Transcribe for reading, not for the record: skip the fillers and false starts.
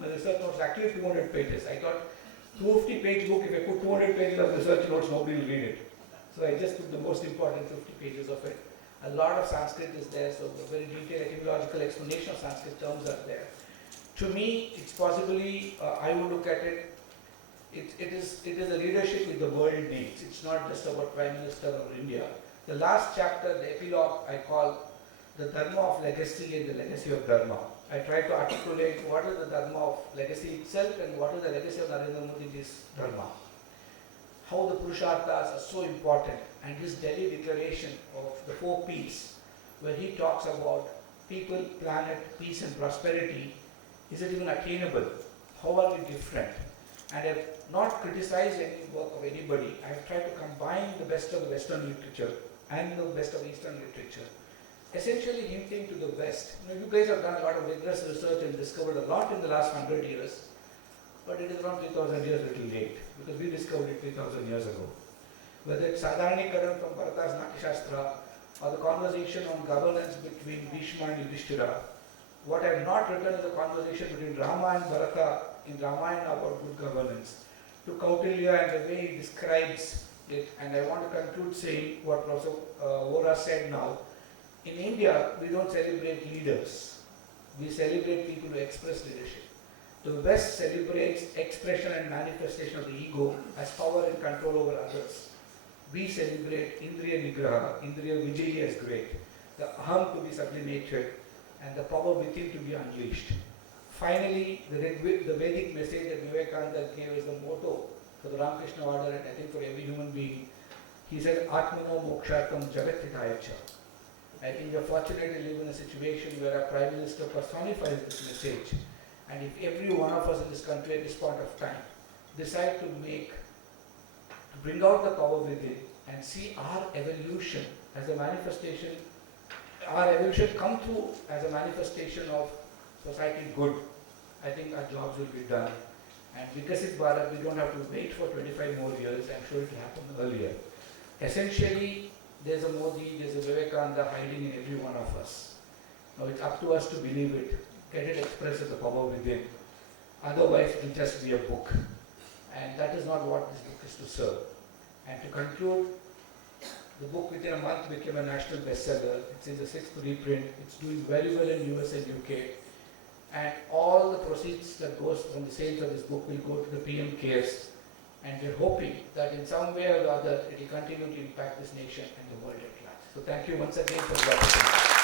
My research notes are actually 200 pages. I thought 250 page book, if I put 200 pages of research notes, nobody will read it. So I just took the most important 50 pages of it. A lot of Sanskrit is there, so a very detailed etymological explanation of Sanskrit terms are there. To me, it's possibly, I would look at it, it is a leadership with the world needs. It's not just about Prime Minister or India. The last chapter, the epilogue, I call the Dharma of legacy and the legacy of Dharma. I try to articulate what is the Dharma of legacy itself and what is the legacy of Narendra Modi's Dharma. How the Purusharthas are so important, and his Delhi declaration of the 4 Ps, where he talks about people, planet, peace and prosperity, is it even attainable? How are we different? And I have not criticized any work of anybody. I have tried to combine the best of the Western literature and the best of Eastern literature, essentially hinting to the West. You guys have done a lot of rigorous research and discovered a lot in the last 100 years, but it is around 3,000 years a little late, because we discovered it 3,000 years ago. Whether it's Sadharanikaran from Bharata's Natyashastra, or the conversation on governance between Bhishma and Yudhishthira. What I have not written is the conversation between Rama and Bharata in Ramayana about good governance, to Kautilya and the way he describes it. And I want to conclude saying what Professor Vora said now. In India, we don't celebrate leaders. We celebrate people who express leadership. The West celebrates expression and manifestation of the ego as power and control over others. We celebrate Indriya Nigraha, Indriya Vijayi as great, the Aham to be sublimated, and the power within to be unleashed. Finally, the Vedic message that Vivekananda gave as the motto for the Ramakrishna order, and I think for every human being. He said, Atmano Mokshartam Jagat Hitayacha. I think we are fortunate to live in a situation where our Prime Minister personifies this message. And if every one of us in this country at this point of time decide to bring out the power within and see our evolution as a manifestation, our evolution come through as a manifestation of society good, I think our jobs will be done. And Vikasit Bharat, we don't have to wait for 25 more years. I'm sure it will happen earlier. Essentially, there's a Modi, there's a Vivekananda hiding in every one of us. Now it's up to us to believe it, get it expressed as the power within. Otherwise, it will just be a book. And that is not what this book is to serve. And to conclude, the book within a month became a national bestseller. It's in the 6th reprint. It's doing very well in US and UK. And all the proceeds that goes from the sales of this book will go to the PM cares. And we're hoping that in some way or the other, it will continue to impact this nation and the world at large. So thank you once again for the opportunity.